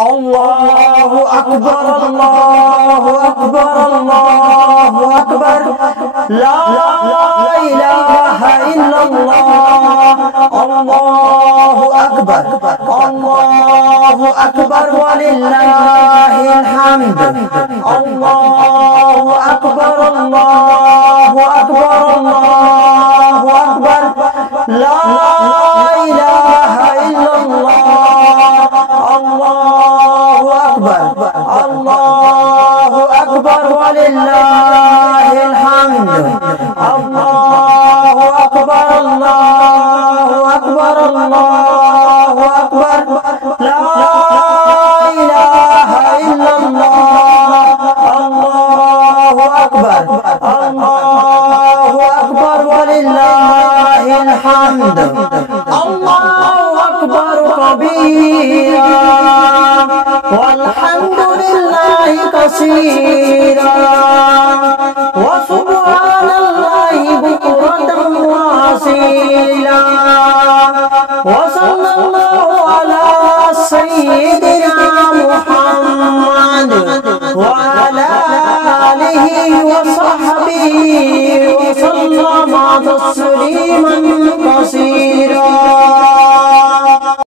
الله أكبر الله أكبر الله أكبر لا إله إلا الله الله أكبر الله أكبر ولله الحمد الله أكبر الله أكبر الله أكبر لا إله إلا الله الله أكبر الله أكبر ولله الحمد الله أكبر الله أكبر الله أكبر لا إله إلا الله الله أكبر الله أكبر ولله الحمد الله أكبر كبيرا والحمد لله كثيرا وسبحان الله بكرة وأصيلا وصلى الله على سيدنا محمد وعلى آله وصحبه وسلم تسليما